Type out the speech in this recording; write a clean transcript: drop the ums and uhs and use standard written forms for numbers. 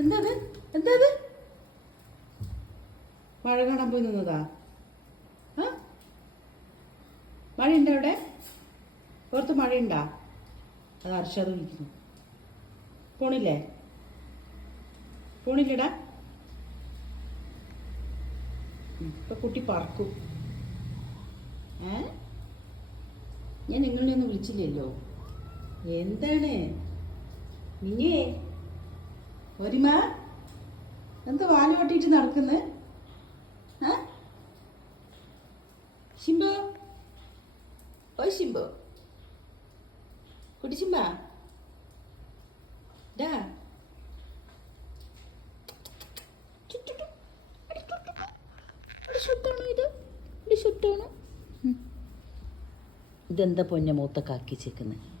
എന്താത് എന്താത് മഴ കാണാൻ പോയി നിന്നതാ? മഴയുണ്ടോ അവിടെ? പുറത്ത് മഴയുണ്ടാ? അത് അർഷാദ് വിളിക്കുന്നു. പോണില്ലേ? പോണില്ലടാ? ഇപ്പൊ കുട്ടി പറക്കും. ഞാൻ നിങ്ങളെ ഒന്നും വിളിച്ചില്ലല്ലോ. എന്താണ് മിനിയേ? ഒരിമ എന്താ വാല് പൊട്ടിയിട്ട് നടക്കുന്നത്? ശിംബോ, ഓ ശിംബോ, കുട്ടി ശിംബ ഡാ. ഇതെന്താ പൊന്നെ മൂത്ത കാക്കി ചേക്കുന്നത്?